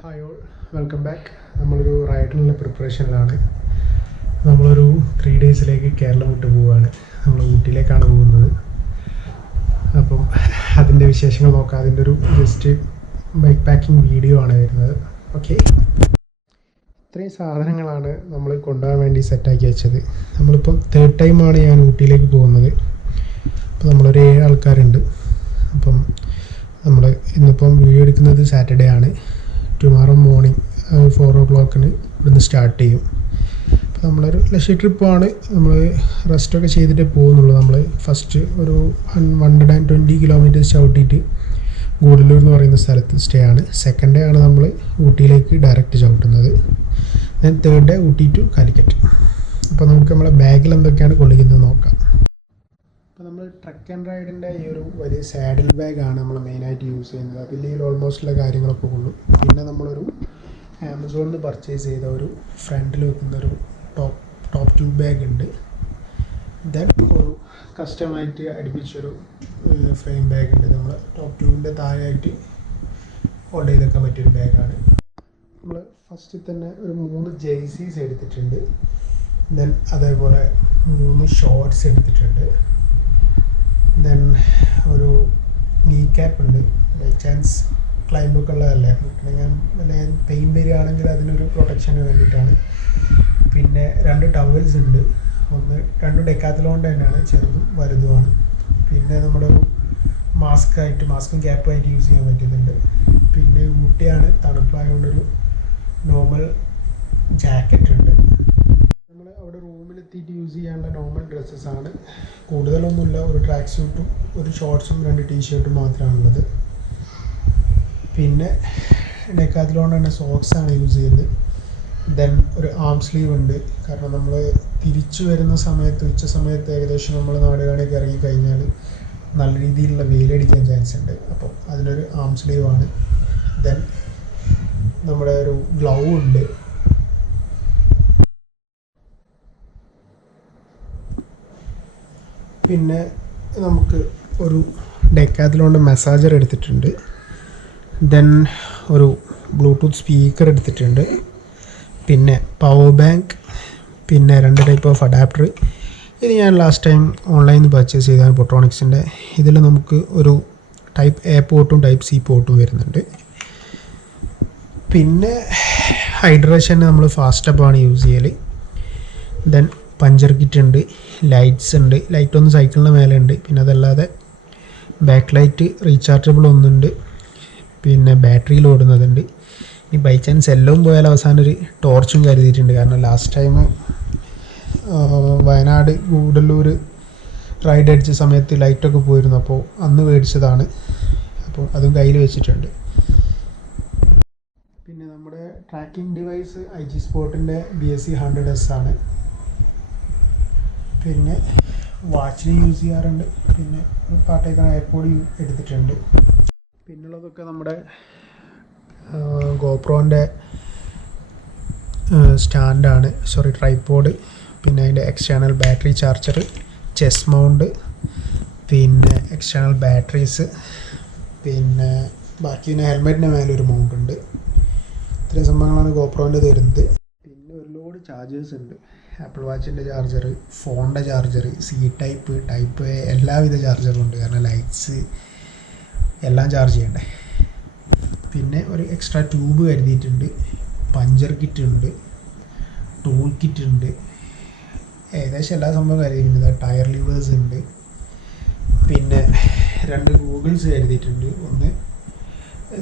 Hi all, welcome back. നമ്മളൊരു റൈഡിനുള്ള പ്രിപ്പറേഷനിലാണ്. നമ്മളൊരു 3 ഡേയ്സിലേക്ക് കേരളം വിട്ട് പോവുകയാണ്. നമ്മൾ ഊട്ടിയിലേക്കാണ് പോകുന്നത്. അപ്പം അതിൻ്റെ വിശേഷങ്ങൾ നോക്കാം. അതിൻ്റെ ഒരു ജസ്റ്റ് ബൈക്ക് പാക്കിംഗ് വീഡിയോ ആണ് വരുന്നത്. ഓക്കെ, ഇത്രയും സാധനങ്ങളാണ് നമ്മൾ കൊണ്ടുപോകാൻ വേണ്ടി സെറ്റാക്കി വെച്ചത്. നമ്മളിപ്പം 3rd ടൈമാണ് ഞാൻ ഊട്ടിയിലേക്ക് പോകുന്നത്. അപ്പോൾ നമ്മളൊരു 7 ആൾക്കാരുണ്ട്. അപ്പം നമ്മൾ ഇന്നിപ്പം വീഡിയോ എടുക്കുന്നത് സാറ്റർഡേ ആണ്. ടുമാറോ മോർണിംഗ് 4 o'clock ഇവിടുന്ന് സ്റ്റാർട്ട് ചെയ്യും. അപ്പോൾ നമ്മളൊരു ലക്ഷ ട്രിപ്പാണ്. നമ്മൾ റെസ്റ്റൊക്കെ ചെയ്തിട്ടേ പോകുന്നുള്ളൂ. നമ്മൾ ഫസ്റ്റ് ഒരു 120 കിലോമീറ്റേഴ്സ് ചവിട്ടിയിട്ട് ഗൂഡല്ലൂർ എന്ന് പറയുന്ന സ്ഥലത്ത് സ്റ്റേ ആണ്. സെക്കൻഡ് ഡേ ആണ് നമ്മൾ ഊട്ടിയിലേക്ക് ഡയറക്റ്റ് ചവിട്ടുന്നത്. Then 3rd day Ooty to Calicut. അപ്പോൾ നമുക്ക് നമ്മളെ ബാഗിൽ എന്തൊക്കെയാണ് കൊള്ളിക്കുന്നത് നോക്കാം. അപ്പോൾ നമ്മൾ ട്രക്ക് ആൻഡ് റൈഡിൻ്റെ ഈ ഒരു വലിയ സാഡിൽ ബാഗാണ് നമ്മൾ മെയിനായിട്ട് യൂസ് ചെയ്യുന്നത്. അതിൽ ഓൾമോസ്റ്റുള്ള കാര്യങ്ങളൊക്കെ കൊള്ളും. പിന്നെ നമ്മളൊരു ആമസോണിൽ നിന്ന് പർച്ചേസ് ചെയ്ത ഒരു ഫ്രണ്ടിൽ വെക്കുന്നൊരു ടോപ്പ് ട്യൂബ് ബാഗ് ഉണ്ട്. ദെൻ ഒരു കസ്റ്റമായിട്ട് അടുപ്പിച്ചൊരു ഫ്രെയിം ബാഗ് ഉണ്ട്. നമ്മൾ ടോപ്പ് ട്യൂബിൻ്റെ താഴെയായിട്ട് ഹോൾഡ് ചെയ്ത് വെക്കാൻ പറ്റിയൊരു ബാഗാണ്. നമ്മൾ ഫസ്റ്റിൽ തന്നെ ഒരു 3 ജേഴ്സീസ് എടുത്തിട്ടുണ്ട്. ദെൻ അതേപോലെ 3 ഷോർട്സ് എടുത്തിട്ടുണ്ട്. ദെൻ ഒരു നീ ക്യാപ്പ് ഉണ്ട്. ബൈ ചാൻസ് ക്ലൈമ്പൊക്കെ ഉള്ളതല്ലേ, അല്ലെങ്കിൽ പെയിൻ വരികയാണെങ്കിൽ അതിനൊരു പ്രൊട്ടക്ഷന് വേണ്ടിയിട്ടാണ്. പിന്നെ 2 ടവൽസ് ഉണ്ട്. 2 ഡെക്കാത്തലോണ്ട് തന്നെയാണ്, ചെറുതും വലുതുമാണ്. പിന്നെ നമ്മുടെ ഒരു മാസ്കും ക്യാപ്പുമായിട്ട് യൂസ് ചെയ്യാൻ പറ്റുന്നുണ്ട്. പിന്നെ ഊട്ടിയാണ്, തണുപ്പായതുകൊണ്ടൊരു നോർമൽ ജാക്കറ്റ് ഉണ്ട്. നമ്മൾ അവിടെ റൂമിലെത്തിയിട്ട് യൂസ് ചെയ്യാനുള്ള നോർമൽ ഡ്രസ്സസാണ്. കൂടുതലൊന്നുമില്ല. ഒരു ട്രാക്ക് സ്യൂട്ടും ഒരു ഷോർട്ട്സും 2 ടീഷർട്ടും മാത്രമാണുള്ളത്. പിന്നെ ഡെക്കാത്തലോണ്ട് തന്നെ സോക്സാണ് യൂസ് ചെയ്യുന്നത്. ദെൻ ഒരു ആം സ്ലീവ് ഉണ്ട്. കാരണം നമ്മൾ തിരിച്ചു വരുന്ന സമയത്ത്, ഉച്ച സമയത്ത് ഏകദേശം നമ്മൾ നാടുകാണിയൊക്കെ ഇറങ്ങിക്കഴിഞ്ഞാൽ നല്ല രീതിയിലുള്ള വെയിലടിക്കാൻ ചാൻസ് ഉണ്ട്. അപ്പോൾ അതിനൊരു ആം സ്ലീവാണ്. ദെൻ നമ്മുടെ ഒരു ഗ്ലൗ ഉണ്ട്. പിന്നെ നമുക്ക് ഒരു ഡെക്കാത്തലോണ്ട് മസാജർ എടുത്തിട്ടുണ്ട്. ദെൻ ഒരു ബ്ലൂടൂത്ത് സ്പീക്കർ എടുത്തിട്ടുണ്ട്. പിന്നെ പവർ ബാങ്ക്, പിന്നെ 2 ടൈപ്പ് ഓഫ് അഡാപ്റ്റർ. ഇത് ഞാൻ ലാസ്റ്റ് ടൈം ഓൺലൈനിൽ നിന്ന് പർച്ചേസ് ചെയ്താണ്, പൊട്രോണിക്സിൻ്റെ. ഇതിൽ നമുക്ക് ഒരു ടൈപ്പ് എ പോർട്ടും ടൈപ്പ് സി പോർട്ടും വരുന്നുണ്ട്. പിന്നെ ഹൈഡ്രേഷൻ നമ്മൾ ഫാസ്റ്റപ്പാണ് യൂസ് ചെയ്യൽ. ദെൻ പഞ്ചർ കിറ്റ് ഉണ്ട്. ലൈറ്റ്സ് ഉണ്ട്. ലൈറ്റ് ഒന്ന് സൈക്കിളിൻ്റെ മേലെ ഉണ്ട്. പിന്നെ അതല്ലാതെ ബാക്ക് ലൈറ്റ് റീചാർജബിൾ ഒന്നുണ്ട്. പിന്നെ ബാറ്ററിയിൽ ഓടുന്നതുണ്ട്. ഇനി ബൈ ചാൻസ് എല്ലാം പോയാൽ അവസാനം ഒരു ടോർച്ചും കരുതിയിട്ടുണ്ട്. കാരണം last time Wayanad Gudalur ride അടിച്ച സമയത്ത് ലൈറ്റൊക്കെ പോയിരുന്നു. അപ്പോൾ അന്ന് മേടിച്ചതാണ്. അപ്പോൾ അതും കയ്യിൽ വെച്ചിട്ടുണ്ട്. പിന്നെ നമ്മുടെ tracking device IG സ്പോർട്ടിൻ്റെ BSC 100S ആണ്. പിന്നെ വാച്ചിന് യൂസ് ചെയ്യാറുണ്ട്. പിന്നെ പാട്ടേക്കണ എയർപോഡ് എടുത്തിട്ടുണ്ട്. പിന്നുള്ളതൊക്കെ നമ്മുടെ ഗോപ്രോൻ്റെ സ്റ്റാൻഡാണ്, ട്രൈപോഡ്. പിന്നെ അതിൻ്റെ external battery charger, chess mount, പിന്നെ എക്സ്റ്റേണൽ ബാറ്ററീസ്. പിന്നെ ബാക്കി പിന്നെ ഹെൽമെറ്റിൻ്റെ മേലൊരു മൗണ്ട് ഉണ്ട്. ഇത്രയും സംഭവങ്ങളാണ് ഗോപ്രോൻ്റെ തരുന്നത്. പിന്നെ ഒരു ലോഡ് ചാർജേഴ്സ് ഉണ്ട്. ആപ്പിൾ വാച്ചിൻ്റെ ചാർജർ, ഫോണിൻ്റെ ചാർജർ, ടൈപ്പ് എ, എല്ലാവിധ ചാർജറും ഉണ്ട്. കാരണം ലൈറ്റ്സ് എല്ലാം ചാർജ് ചെയ്യണ്ടേ. പിന്നെ ഒരു എക്സ്ട്രാ ട്യൂബ് കരുതിയിട്ടുണ്ട്. പഞ്ചർ കിറ്റ് ഉണ്ട്. ടൂൾ കിറ്റ് ഉണ്ട്. ഏകദേശം എല്ലാ സംഭവം കരുതിയിട്ടുണ്ട്. ടയർ ലിവേഴ്സ് ഉണ്ട്. പിന്നെ 2 ഗൂഗിൾസ് കരുതിയിട്ടുണ്ട്. ഒന്ന്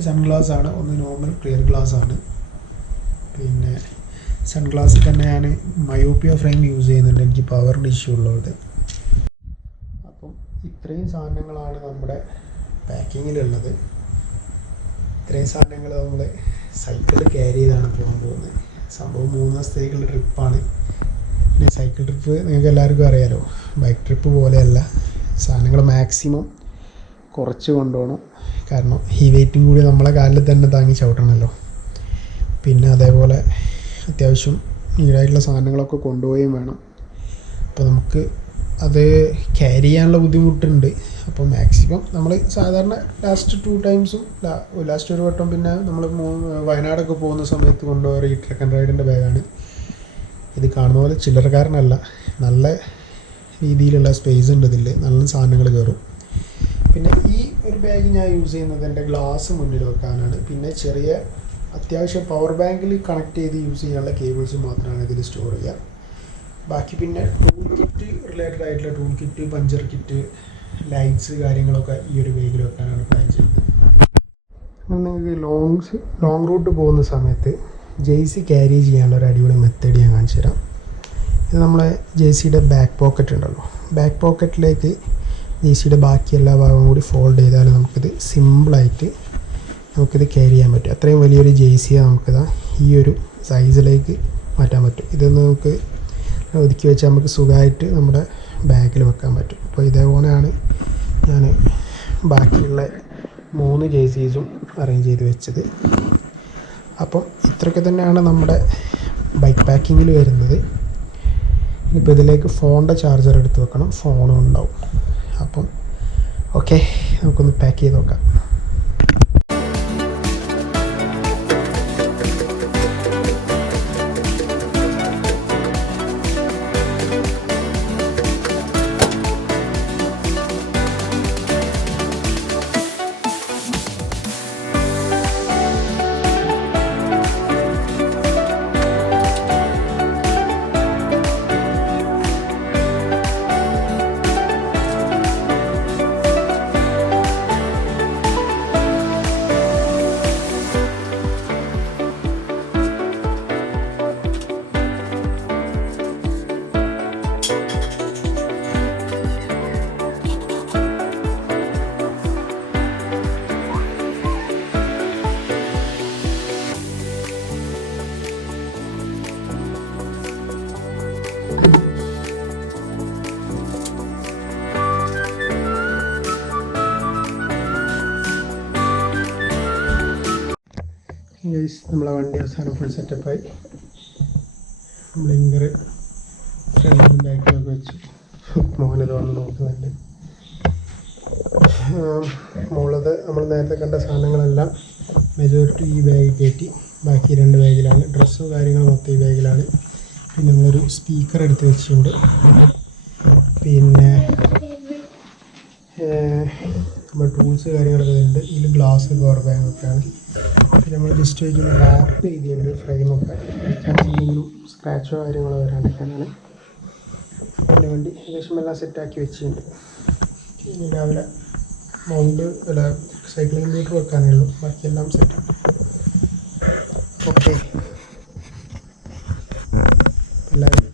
സൺഗ്ലാസ് ആണ്, ഒന്ന് നോർമൽ ക്ലിയർ ഗ്ലാസ് ആണ്. പിന്നെ സൺഗ്ലാസ്സിൽ തന്നെ ഞാൻ മയോപ്പിയ ഫ്രെയിം യൂസ് ചെയ്യുന്നുണ്ട്, എനിക്ക് പവറിൻ്റെ ഇഷ്യൂ ഉള്ളത്. അപ്പം ഇത്രയും സാധനങ്ങളാണ് നമ്മുടെ പാക്കിങ്ങിലുള്ളത്. ഇത്രയും സാധനങ്ങൾ നമ്മൾ സൈക്കിളിൽ ക്യാരി ചെയ്താണ് പോകാൻ പോകുന്നത്. സംഭവം 3 ദിവസത്തേക്കുള്ള ട്രിപ്പാണ്. പിന്നെ സൈക്കിൾ ട്രിപ്പ് നിങ്ങൾക്ക് എല്ലാവർക്കും അറിയാലോ, ബൈക്ക് ട്രിപ്പ് പോലെയല്ല. സാധനങ്ങൾ മാക്സിമം കുറച്ച് കൊണ്ടുപോകണം. കാരണം ഈ വെയിറ്റും കൂടി നമ്മളെ കാലിൽ തന്നെ താങ്ങി ചവിട്ടണമല്ലോ. പിന്നെ അതേപോലെ അത്യാവശ്യം നീടായിട്ടുള്ള സാധനങ്ങളൊക്കെ കൊണ്ടുപോവുകയും വേണം. അപ്പോൾ നമുക്ക് അത് ക്യാരി ചെയ്യാനുള്ള ബുദ്ധിമുട്ടുണ്ട്. അപ്പോൾ മാക്സിമം നമ്മൾ സാധാരണ ലാസ്റ്റ് 2 ടൈംസും ലാസ്റ്റ് ഒരു വട്ടം പിന്നെ നമ്മൾ വയനാടൊക്കെ പോകുന്ന സമയത്ത് കൊണ്ടുപോയ ഈ ട്രക്ക് ആൻഡ് റൈഡിൻ്റെ ബാഗാണ്. ഇത് കാണുന്ന പോലെ ചില്ലറക്കാരനല്ല, നല്ല രീതിയിലുള്ള സ്പേസ് ഉണ്ട് ഇതിൽ, നല്ല സാധനങ്ങൾ കയറും. പിന്നെ ഈ ഒരു ബാഗ് ഞാൻ യൂസ് ചെയ്യുന്നത് എൻ്റെ ഗ്ലാസ് മുന്നിൽ വെക്കാനാണ്. പിന്നെ ചെറിയ അത്യാവശ്യം പവർ ബാങ്കിൽ കണക്ട് ചെയ്ത് യൂസ് ചെയ്യാനുള്ള കേബിൾസ് മാത്രമാണ് ഇതിൽ സ്റ്റോർ ചെയ്യുക. ബാക്കി പിന്നെ ടൂൾ കിറ്റ് റിലേറ്റഡ് ആയിട്ടുള്ള tool kit, puncture kit, lights കാര്യങ്ങളൊക്കെ ഈ ഒരു ബാഗിൽ വെക്കാനാണ് പ്ലാൻ ചെയ്യുന്നത്. നിങ്ങൾക്ക് ലോങ് റൂട്ട് പോകുന്ന സമയത്ത് ജേഴ്സി ക്യാരി ചെയ്യാനുള്ള ഒരു അടിപൊളി മെത്തേഡ് ഞാൻ കാണിച്ചു തരാം. ഇത് നമ്മളെ ജേഴ്സിയുടെ ബാക്ക് പോക്കറ്റ് ഉണ്ടല്ലോ, ബാക്ക് പോക്കറ്റിലേക്ക് ജേഴ്സിയുടെ ബാക്കി എല്ലാ ഭാഗവും കൂടി ഫോൾഡ് ചെയ്താൽ നമുക്കിത് സിമ്പിളായിട്ട് നമുക്കിത് ക്യാരി ചെയ്യാൻ പറ്റും. അത്രയും വലിയൊരു ജേഴ്സിയെ നമുക്കിത് ഈ ഒരു സൈസിലേക്ക് മാറ്റാൻ പറ്റും. ഇത് നമുക്ക് ഒതുക്കി വെച്ചാൽ നമുക്ക് സുഖമായിട്ട് നമ്മുടെ ബാഗിൽ വെക്കാൻ പറ്റും. അപ്പോൾ ഇതേപോലെയാണ് ഞാൻ ബാക്കിയുള്ള 3 ജേഴ്സീസും അറേഞ്ച് ചെയ്ത് വെച്ചത്. അപ്പം ഇത്രയൊക്കെ തന്നെയാണ് നമ്മുടെ ബൈക്ക് പാക്കിങ്ങിൽ വരുന്നത്. ഇപ്പോൾ ഇതിലേക്ക് ഫോണിൻ്റെ ചാർജർ എടുത്ത് വെക്കണം, ഫോണും ഉണ്ടാവും. അപ്പം ഓക്കെ, നമുക്കൊന്ന് പാക്ക് ചെയ്ത് നോക്കാം. ഗൈസ്, നമ്മളെ വണ്ടി അവസാനം ഫുൾ സെറ്റപ്പായി. ബ്ലിങ്കർ ഫ്രണ്ടിലും ബാക്കിലൊക്കെ വെച്ചു. മോഹനത് വന്ന് നോക്കുന്നുണ്ട്. മുള്ളത് നമ്മൾ നേരത്തെ കണ്ട സാധനങ്ങളെല്ലാം മെജോറിറ്റി ഈ ബാഗിൽ കയറ്റി, ബാക്കി 2 ബാഗിലാണ്. ഡ്രസ്സും കാര്യങ്ങളും മൊത്തം ഈ ബാഗിലാണ്. പിന്നെ നമ്മളൊരു സ്പീക്കർ എടുത്ത് വെച്ചിട്ടുണ്ട്. പിന്നെ നമ്മൾ ടൂൾസ് കാര്യങ്ങളൊക്കെ ഉണ്ട്. ഇതിൽ ഗ്ലാസ് പവർ ബാങ്കൊക്കെയാണ്. പിന്നെ നമ്മൾ ജസ്റ്റ് വയ്ക്കുന്ന റാപ്പ് ചെയ്തിട്ടുണ്ട് ഫ്രെയിമൊക്കെ, എന്തെങ്കിലും സ്ക്രാച്ചോ കാര്യങ്ങളോ വരാണ്ടിരിക്കാനാണ്. പിന്നെ വണ്ടി ഏകദേശം എല്ലാം സെറ്റാക്കി വെച്ചിട്ടുണ്ട്. ഇനി രാവിലെ സൈക്ലിംഗ് മീറ്റർ വെക്കാനേ ഉള്ളൂ, ബാക്കിയെല്ലാം സെറ്റാണ്. ഓക്കെ, എല്ലാവരും